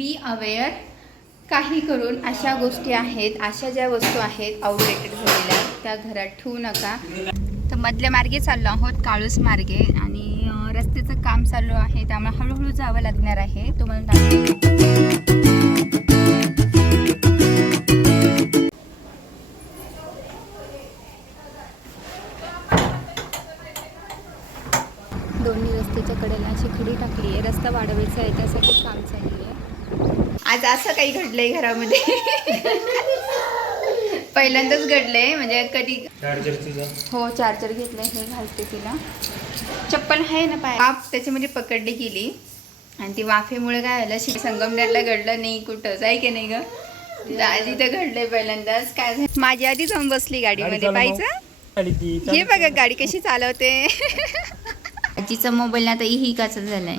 Be aware काही करून अशा गोष्टी आहेत अशा ज्या वस्तू आहेत आउटडेटेड झालेल्या त्या घरात ठेवू नका. तर मधल्या मार्गे चाललो आहोत काळूस मार्गे आणि रस्त्याचं काम चालू आहे त्यामुळे हळूहळू जावं लागणार आहे. तुम्हाला दोन्ही रस्त्याच्या कडेला अशी खडी टाकली आहे. रस्ता वाढवायचा आहे त्यासाठी आज असं काही घडलंय घरामध्ये. पहिल्यांदाच घडलंय म्हणजे कधी हो चार्जर घेतलंय हे घालते तिला. चप्पल आहे ना पाय वाफ त्याच्यामध्ये पकडली गेली. आणि ती वाफेमुळे काय झालं शिक संगमनेरला घडलं नाही कुठंच आहे की नाही ग? आधी तर घडलंय पहिल्यांदाच. काय झालं? माझी आधी जाऊन बसली गाडीमध्ये पाहिजे? हे बघा गाडी कशी चालवते. आजीचा मोबाईल आता ही काचा झालाय.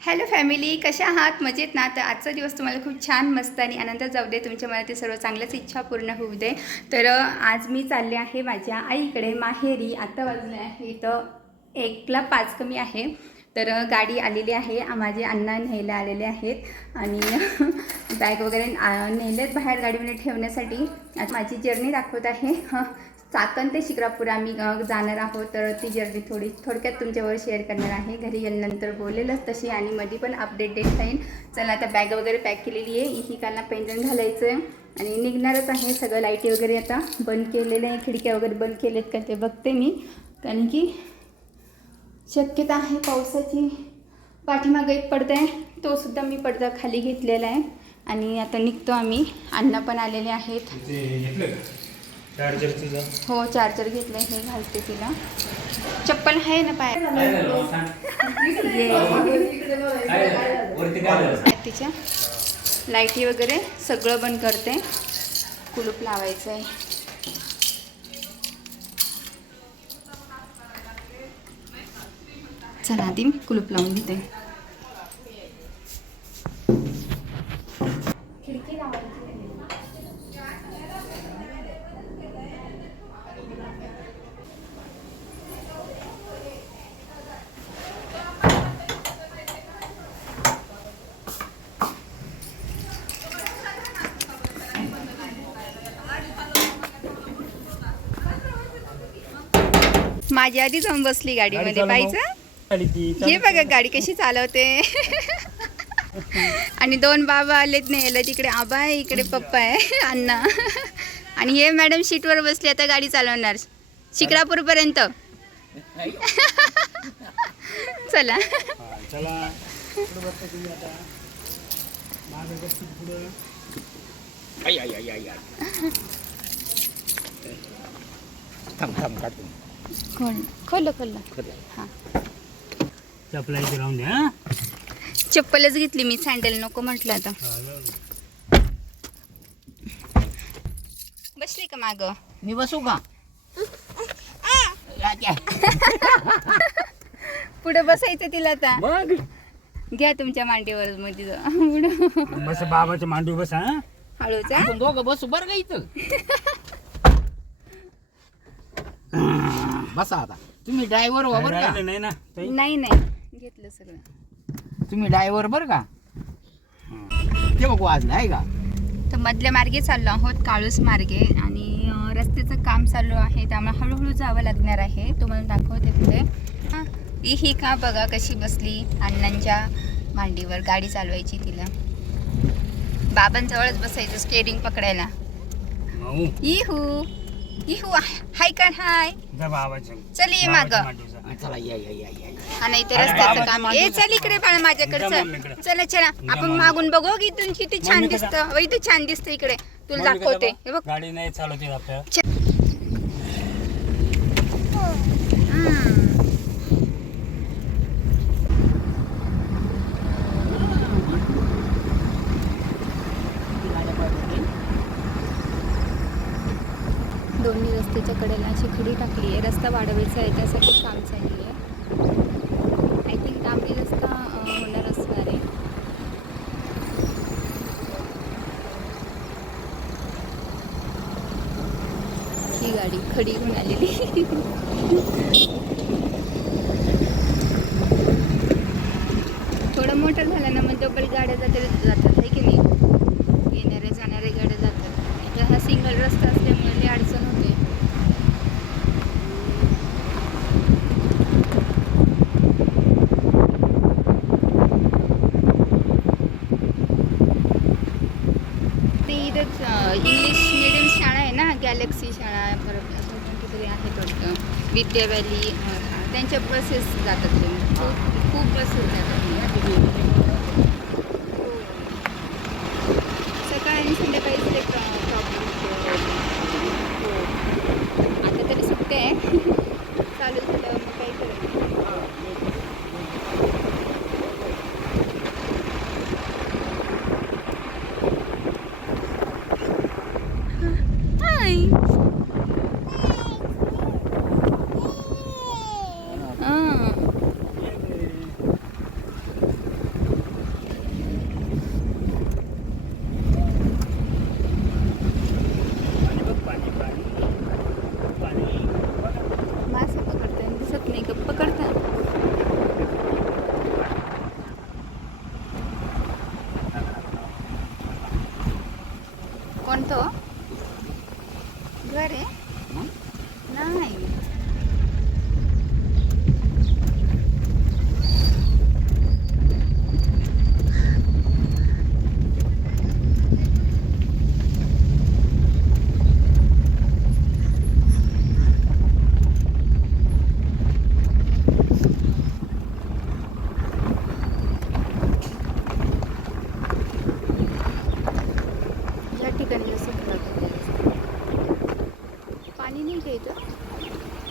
हॅलो फॅमिली कशा आहात? मजेत ना? तर आजचा दिवस तुम्हाला खूप छान मस्त आणि आनंद जाऊ दे. तुमच्या मनातील सर्व चांगल्याच इच्छा पूर्ण होऊ दे. तर आज मी चालले आहे माझ्या आईकडे माहेरी. आता वाजले आहे तर एकला पाच कमी आहे. तर गाडी आलेली आहे. माझे अण्णा न्यायला आलेले आहेत. आणि बॅग वगैरे नेलेत बाहेर गाडीमध्ये ठेवण्यासाठी. माझी जर्नी दाखवत आहे. चाकण ते शिक्रापूर आम्ही जाणार आहोत. तर ती जर्नी थोडी थोडक्यात तुमच्यावर शेअर करणार आहे. घरी गेल्यानंतर बोलेलच तशी आणि मध्ये पण अपडेट देत राहील चला आता बॅग वगैरे पॅक केलेली आहे. ही कालना पेंजन घालायचं आहे आणि निघणारच आहे सगळं लाईटी वगैरे आता बंद केलेलं आहे. खिडक्या वगैरे बंद केलेत का ते बघते मी. कारण की शक्यता आहे पावसाची. पाठीमागे एक पडदा आहे. तोसुद्धा मी पडदा खाली घेतलेला आहे. आणि आता निघतो आम्ही. अण्णा पण आलेले आहेत. चार्जरची हो चार्जर घेतलंय हे घालते तिला. चप्पल आहे ना पाय तिच्या लाईटी वगैरे सगळं बंद करते. कुलूप लावायचं आहे चला आधी कुलूप लावून घेते. माझी आधी जाऊन बसली गाडीमध्ये पाहिजे? हे बघा गाडी कशी चालवते. आणि दोन बाबा आलेत न्यायला तिकडे आबा आहे इकडे पप्पा आहे अण्णा. आणि हे मॅडम सीटवर बसले आता गाडी चालवणार. शिक्रापूर पर्यंत चला. चला थांब थांब काढतो. खोल खोल खोल हां. चपला इथे राहून द्या हा? चप्पलच घेतली मी सँडल नको म्हटलं आता. बसली का माग? मी बसू का? पुढे बसायचं तिला आता. मग? घ्या तुमच्या मांडीवर मग तिथं पुढं. बस बाबाच्या मांडवी बस हा. हळूचा आपण दोघं बसू बरं का इथं? बसा आता. तुम्ही ड्रायव्हर बरं राहिलं का? नाही ना. ताई? नाही नाही. घेतलं सगळं. तुम्ही ड्रायव्हर बरं का? ते बघू आज नाही का? तर मधल्या मार्गे चाललो आहोत काळूस मार्गे. आणि अं, रस्त्याचं काम चालू आहे त्यामुळे हळूहळू जावं लागणार आहे. तुम्हाला दाखवते पुढे. हां ही ही का बघा कशी बसली? अण्णांच्या मांडीवर गाडी चालवायची तिला. बाबांजवळच बसायचं स्टेरिंग पकडायला. माऊ. इहू. इहू हाय का हाय जा बाबाच्या चल ये बाबाच्या माग. हा, चला या या या या या. हा नाही तर अरे रस्त्याचं काम ए जा. चल इकडे बाळ माझ्याकडे जा चल मम्मीकडे. चला चला आपण मम्मी. मागून बघू की इथून किती छान मम्मीकडे जा. दिसतं इथं छान दिसतं इकडे तुला दाखवते करा हे. बघ गाडी नाही चालवते आपल्या. दोन्ही रस्त्याच्या कडेला अशी खडी टाकली टाकली आहे आहे त्यासाठी काम चालली आहे. आय थिंक डांबरी रस्ता होणार असणार. आहे ही गाडी खडी घेऊन आलेली. थोडं मोठं झालं ना मग डबल गाड्या जातात जातात आहे की नाही? येणाऱ्या जाणाऱ्या गाड्या जातात. म्हणजे हा सिंगल रस्ता असल्यामुळे लई अडचण होते ते इथंच अं, इंग्लिश मिडियम शाळा आहे ना गॅलेक्सी शाळा परत असं कोणती तरी आहे विद्या व्हॅली त्यांच्या बसेस जातात ते. खूप खूप बसेस जातात सकाळी आणि संध्याकाळी तरी प्रॉब्लेम आता तरी सुट्ट्या आहे चालू झालं मग काय करेल हाय हां पाणी बघ पाणी पाणी पाणी मासे पकडताय दिसत नाही का पकडताय कोणतं घर आहे नाही या ठिकाणी असं वाटतं पाणी नाही का इथं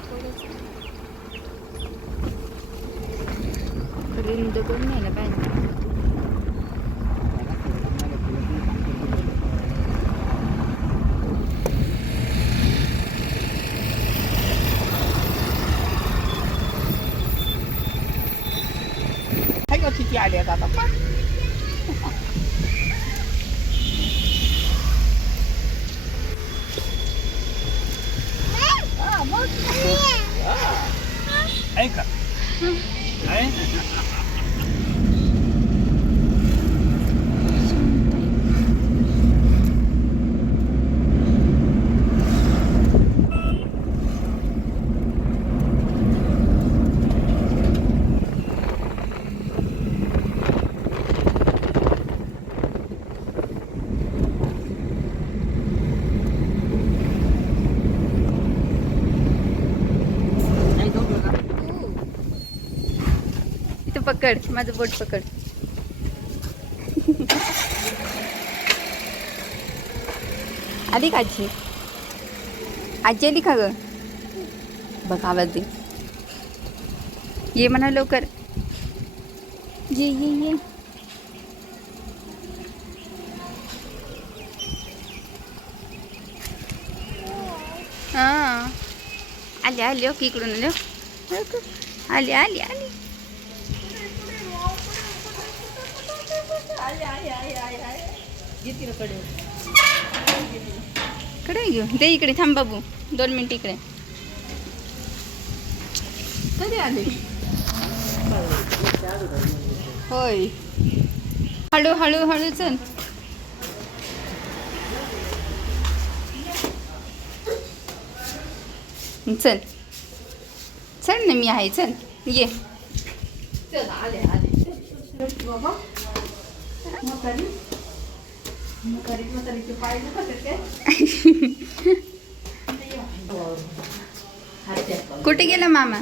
थोडंसं कधी दगड नाही ना पाहिजे हाय का किती आले आता पा आहे का आहे इथं पकड माझं बोट पकड. आली का आजी? आजी आली का ग? बघ आवाज दे. ये म्हणा लवकर. ये ये ये. हां. आली आले ओके इकडून आले आले हो. आली आली आली. कडे घेऊ. दे इकडे थांब बाबू. दोन मिनिट इकडे. कधी आले? होय. हळू हळू हळू चल. चल. चल ना मी आहे. चल. ये. चल आले आले. बाबा. म्हातारी. म्हातारी म्हातारीचे पाय दुखत ते कुठे गेला मामा?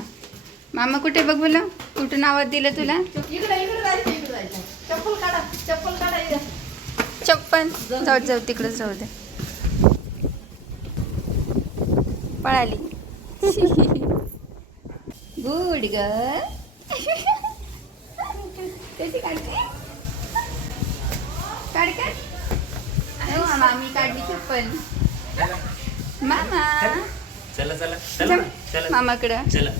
मामा कुठे बघ बोला कुठं नावात दिलं तुला? चप्पल काढा चप्पल काढा इकडे. चप्पल. जाऊ जाऊ तिकडे जाऊ दे. पळाली. गुड गर्ल कशी काढते? काढ काढ हो मामा मी काढली चप्पल मामा. चला. चला चला. चला मामाकडं. चला.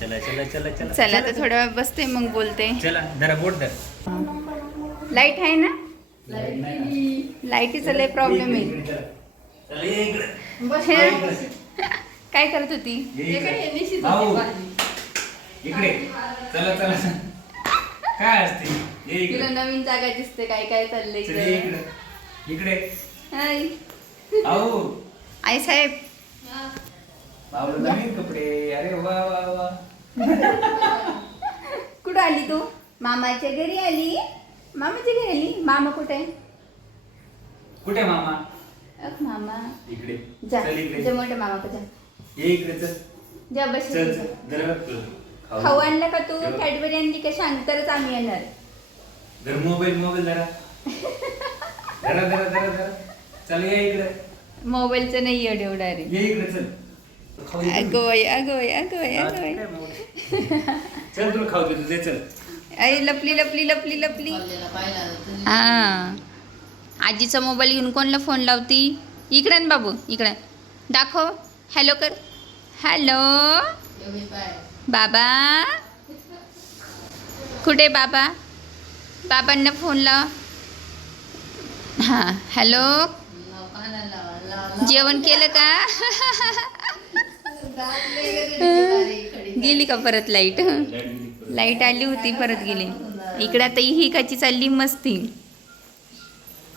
चला चला चला चला. चला तर थोडा बसते मग बोलते. चला जरा बोट धर. लाइट आहे ना? लाईटीचा लय प्रॉब्लेम आहे. हे- काय करत होती? इकडे. चला चला. काय असते? ये तुला इकडे नवीन जागा दिसते काय काय चाललंय चल ये इकडे. इकडे. इकडे. हाय. आओ आई साहेब. भाऊ नवीन कपडे. अरे वा वा वा. कुठं आली तू? मामाच्या घरी आली? मामाच्या घरी आली? मामा कुठे? आहे? कुठे मामा? अग मामा. इकडे. जा. चल इकडे. जा मोठ्या मामा जा. ये इकडे चल. जा बस चल चल. जरा खाऊ आणला का तू? कॅडबरी आणली का? सांग तरच आम्ही येणार. मोबाईल मोबाईल जरा. जरा जरा जरा जरा चल ये इकडे. मोबाईलचं नाही एवढं एवढं अरे ये इकडे चल. खाऊ दे. अगोय अगोय अगोय हा, अगोय. काय मोबाईल? चल तुला खाऊ देतो दे चल. आई लपली लपली लपली लपली. हा. आजीचा मोबाईल घेऊन कोणला फोन लावती? इकडे ना बाबू इकडे. दाखव. हॅलो कर. हॅलो. बाबा? कुठे बाबा? बाबांना फोन लाव. हां हॅलो जेवण केलं का? गेली का परत लाइट लाइट आली होती परत गेली. इकडे आता ही काची चालली मस्ती.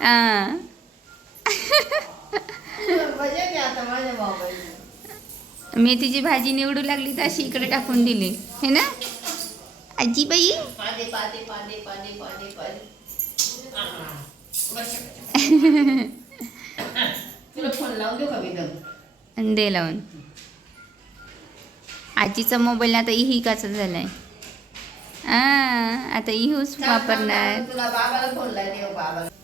हां. मेथीची भाजी निवडू लागली तर अशी इकडे टाकून दिली. हे ना? आजीबाई? आणि दे लावून. आजीचा मोबाईल आता इहिकाचा झालाय. आता इहूच वापरणार.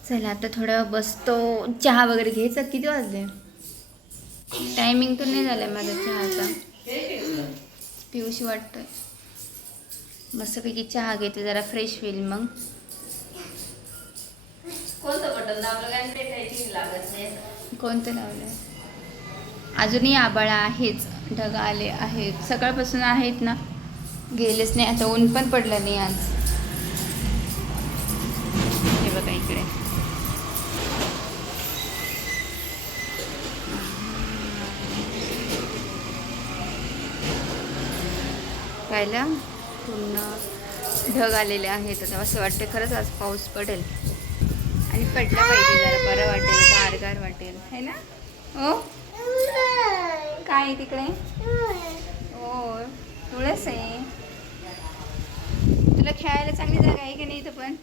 चला आता थोडं बसतो. चहा वगैरे घ्यायचा? किती वाजले? टायमिंग तर नाही झालाय माझा चहाचा. पिऊशी वाटतोय. मस्तपैकी चहा घेते जरा फ्रेश होईल मग. कोणतं बटन दाबलं काय? भेटायची लागत नाही. कोणतं लावलंय? अजूनही आबाळा आहेच ढग आले आहेत. सकाळपासून आहेत ना. गेलेच नाही आता ऊन पण पडलं नाही आज. बघायला. पूर्ण ढग आलेले आहेत. आता असं वाटतं खरंच आज पाऊस पडेल. आणि पडला पाहिजे जरा बरं वाटेल गारगार वाटेल. है ना? हो? काय तिकडे? हो तुळस आहे. तुला खेळायला चांगली जागा आहे की नाही इथं पण?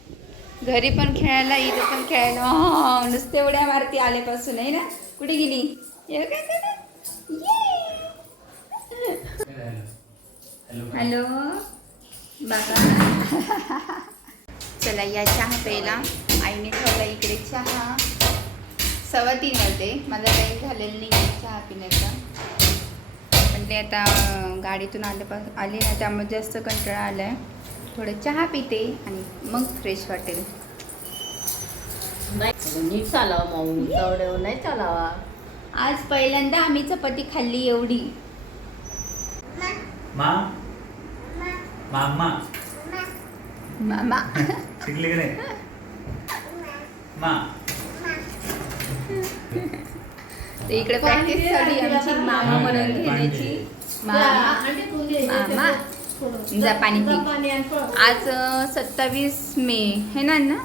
घरी पण खेळायला इथं पण खेळायला. नुसते उड्या मारती आल्यापासून आहे ना? कुठे गेली? काय हॅलो. बाबा. चला या चहा प्यायला. आईने ठेवला इकडे चहा. सव्वा तीन वाजते माझा टाईम झालेला नाही आहे चहा पिण्याचा. पण ते आता गाडीतून आल्यापासून आली ना त्यामुळे जास्त कंटाळा आला आहे थोडं चहा पिते आणि मग फ्रेश वाटेल. नीट चालावा माऊ तेवढं नाही चालावा. आज पहिल्यांदा आम्ही चपाती खाल्ली एवढी. मा? मामा. मामा. शिकली की नाही? मा. तर इकडे प्रॅक्टिस आहे आमची मामा म्हणून घेण्याची मामा. मामा. जा पाणी पी. आज सत्तावीस मे. हे ना ना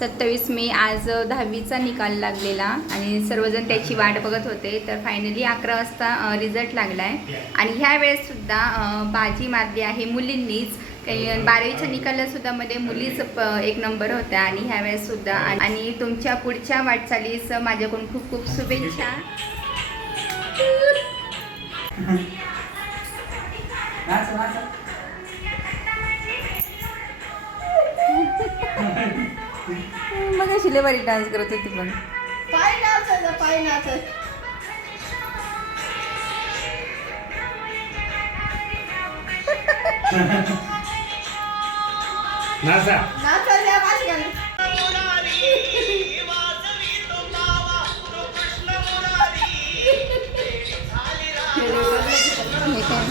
सत्तावीस मे आज दहावीचा निकाल लागलेला आणि सर्वजण त्याची वाट बघत होते. तर फायनली अकरा वाजता रिझल्ट लागला आहे आणि ह्या वेळेससुद्धा बाजी मारली आहे मुलींनीच. काही बारावीच्या निकालासुद्धा मध्ये मुलीच एक नंबर होत्या आणि ह्या वेळेससुद्धा आणि आणि तुमच्या पुढच्या वाटचालीस माझ्याकडून खूप खूप शुभेच्छा. मग शिले बरी डान्स करत होती पण. पाय नाचायचं पाय नाचायचं नाचा. नाचायचं पाच घाल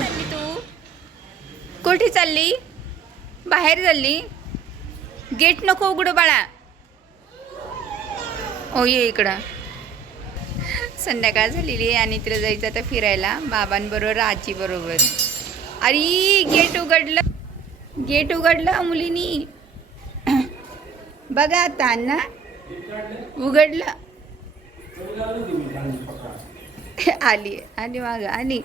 चालली तू कुठे चालली? बाहेर चालली? गेट नको उघडू बाळा. ओ ये इकडं. संध्याकाळ झालेली आहे आणि तिला जायचं आता फिरायला बाबांबरोबर आजीबरोबर. अरे गेट उघडलं. गेट उघडलं मुलीनी. बघा आता ना उघडलं. आली आली माग आली.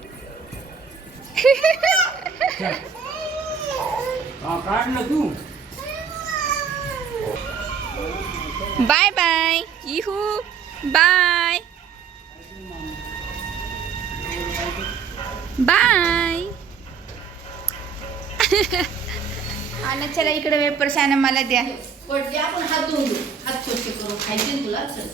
हा बाय बाय. इहू बाय बाय आणि चला इकडे वेपर शाना मला द्या. आपण हात धुवून घेऊ. हात स्वच्छ करून. खायचे ना तुला चल.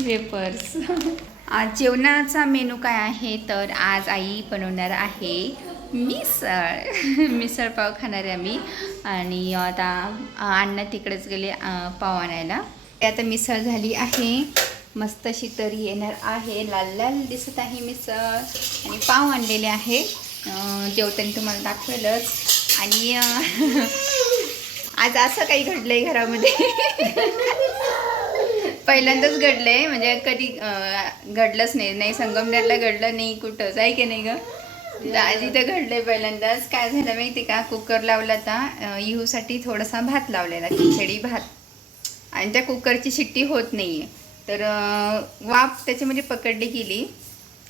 वेपर्स. आज जेवणाचा मेनू काय आहे? तर आज आई बनवणार आहे मिसळ मिसळ पाव खाणार आहे आम्ही. आणि आता अण्णा तिकडेच गेले पाव आणायला. ते आता मिसळ झाली आहे. मस्त अशी तरी येणार आहे. लाल लाल दिसत आहे मिसळ आणि पाव आणलेले आहे. जेवताना तुम्हाला दाखवेलच. आणि आज असं काही घडलं आहे घरामध्ये. पहिल्यांदाच घडलं आहे म्हणजे कधी घडलंच नाही. नाही संगमनेरला घडलं नाही कुठंच आहे की नाही गं? आजी तर घडलंय पहिल्यांदाच. काय झालं माहिती का? कुकर लावला होता. इहूसाठी थोडासा भात लावलेला खिचडी भात. आणि त्या कुकरची शिट्टी होत नाही आहे तर वाफ त्याच्यामध्ये पकडली गेली.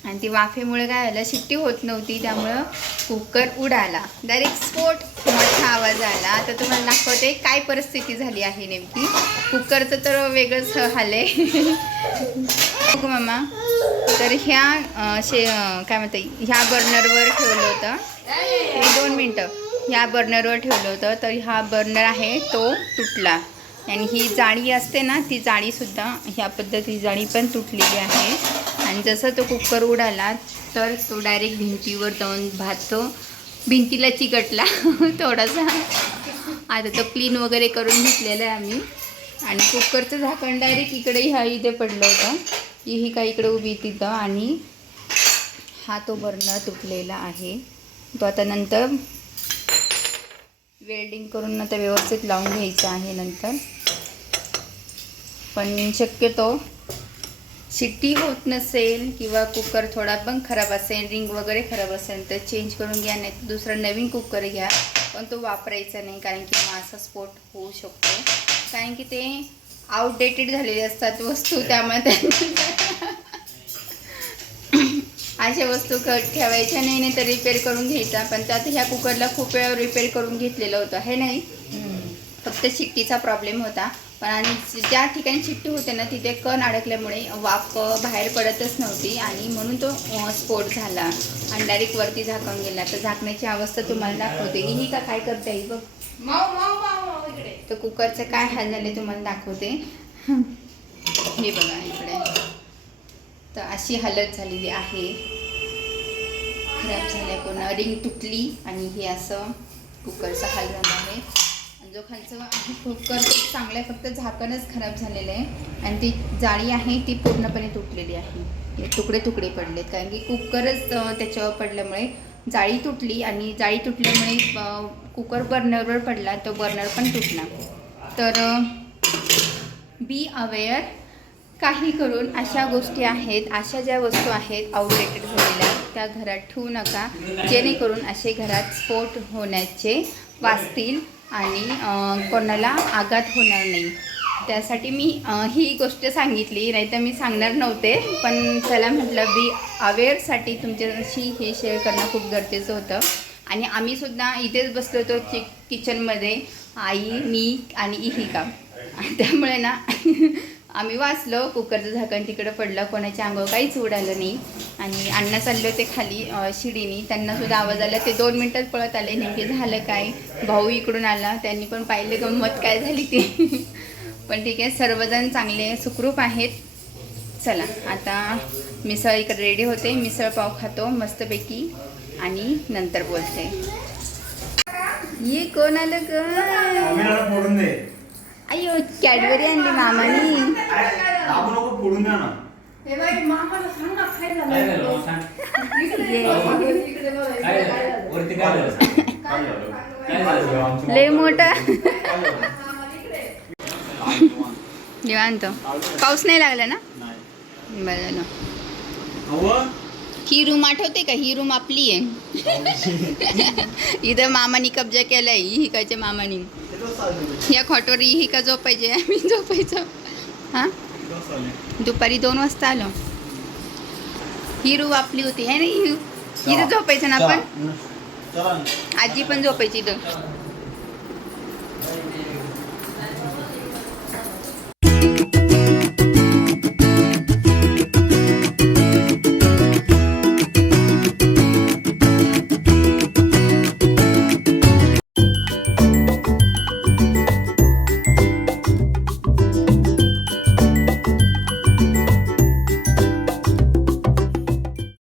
आणि ती वाफेमुळे काय झालं? शिट्टी होत नव्हती. त्यामुळं कुकर उडाला. डायरेक्ट स्फोट मोठा आवाज आला. आता तुम्हाला दाखवते काय परिस्थिती झाली आहे नेमकी. कुकरचं तर वेगळंच हाल आहे. मामा. तर ह्या शे काय म्हणते ह्या बर्नरवर ठेवलं होतं. हे दोन मिनटं. ह्या बर्नरवर ठेवलं होतं. तर हा बर्नर आहे तो तुटला. आणि ही जाळी असते ना ती जाळीसुद्धा ह्या पद्धती जाळी पण तुटलेली आहे. आणि जसं तो कुकर उडाला तर तो डायरेक्ट भिंतीवर जाऊन भात तो भिंतीला चिकटला. थोडासा. आता तो क्लीन वगैरे करून घेतलेला आहे आम्ही. आणि कुकरचं झाकण डायरेक्ट इकडे ह्या इथे पडलं होतं. की ही काही इकडे उभी तिथं. आणि हा तो बर्नर तुटलेला आहे. तो आता नंतर वेल्डिंग करून आता व्यवस्थित लावून घ्यायचं आहे नंतर. पण शक्यतो शिट्टी होत नसेल किंवा कुकर थोडा पण खराब असेल रिंग वगैरे खराब असेल तर चेंज करून घ्या नाही दुसरा नवीन कुकर घ्या. पण तो वापरायचा नाही कारण की मग असा स्फोट होऊ शकतो. कारण की ते आउटडेटेड झालेले असतात वस्तू त्यामुळे त्या अशा वस्तू क ठेवायच्या नाही नाही तर रिपेअर करून घ्यायचा. पण त्यात ह्या कुकरला खूप वेळा रिपेअर करून घेतलेलं होतं हे नाही? फक्त शिट्टीचा प्रॉब्लेम होता. पण आणि ज्या ठिकाणी शिट्टी होते ना तिथे कण अडकल्यामुळे वाफ बाहेर पडतच नव्हती आणि म्हणून तो स्फोट झाला. आणि डायरेक्ट वरती झाकून गेला. तर झाकण्याची अवस्था तुम्हाला दाखवते. ही का काय करते आई बघ तर कुकरचं काय हाल झाले तुम्हाला दाखवते. हे बघा इकडे. तर अशी हालत झालेली आहे. खराब झाल्या पूर्ण. रिंग तुटली आणि हे असं कुकरचा हाल झाला आहे. आणि जो खालचं आहे कुकर ते चांगलं आहे. फक्त झाकणच खराब झालेलं आहे. आणि ती जाळी आहे ती पूर्णपणे तुटलेली आहे. हे तुकडे तुकडे पडलेत. कारण की कुकरच त्याच्यावर पडल्यामुळे जाळी तुटली आणि जाळी तुटल्यामुळे कुकर बर्नरवर पडला तो बर्नर पण तुटला. तर बी अवेअर काही करून अशा गोष्टी आहेत अशा ज्या वस्तू आहेत आउटडेटेड झालेल्या त्या घरात ठेवू नका. जेणेकरून असे घरात स्फोट होण्याचे वाचतील आणि कोणाला आघात होणार नाही. त्यासाठी मी ही गोष्ट सांगितली नाही तर मी सांगणार नव्हते पण चला म्हटलं बी अवेअरसाठी तुमच्याशी हे शेअर करणं खूप गरजेचं होतं. आणि आम्हीसुद्धा इथेच बसलो होतो कि किचनमध्ये आई मी आणि इहिका त्यामुळे ना आम्ही वाचलो कुकरचं झाकण तिकडं पडलं कोणाच्या अंगावर काहीच उडालं नाही. आणि अण्णा चालले होते खाली शिडीनी. त्यांना सुद्धा आवाज आला ते दोन मिनटात पळत आले नेमके झालं काय? भाऊ इकडून आला त्यांनी पण पाहिले गंमत काय झाली ते. पण ठीक आहे सर्वजण चांगले सुखरूप आहेत. चला आता मिसळ इकडे रेडी होते. मिसळ पाव खातो मस्तपैकी. आणि नंतर बोलते. ये कोण आलं ग? अयो कॅडबरी आणली मामानी. ना. हे ना, लय मोठा. निवांत. पाऊस नाही लागला ना? बरं झालं ही रूम आठवते का? ही रूम आपली आहे. इथं मामानी कब्जा केलाय ही काच्या मामानी. या खोटवर ही का झोपायचे? आम्ही झोपायचो. हा? दुपारी दोन वाजता आलो. ही रूम आपली होती है ना? ही इथं झोपायचं ना आपण? आजी पण झोपायची इथं.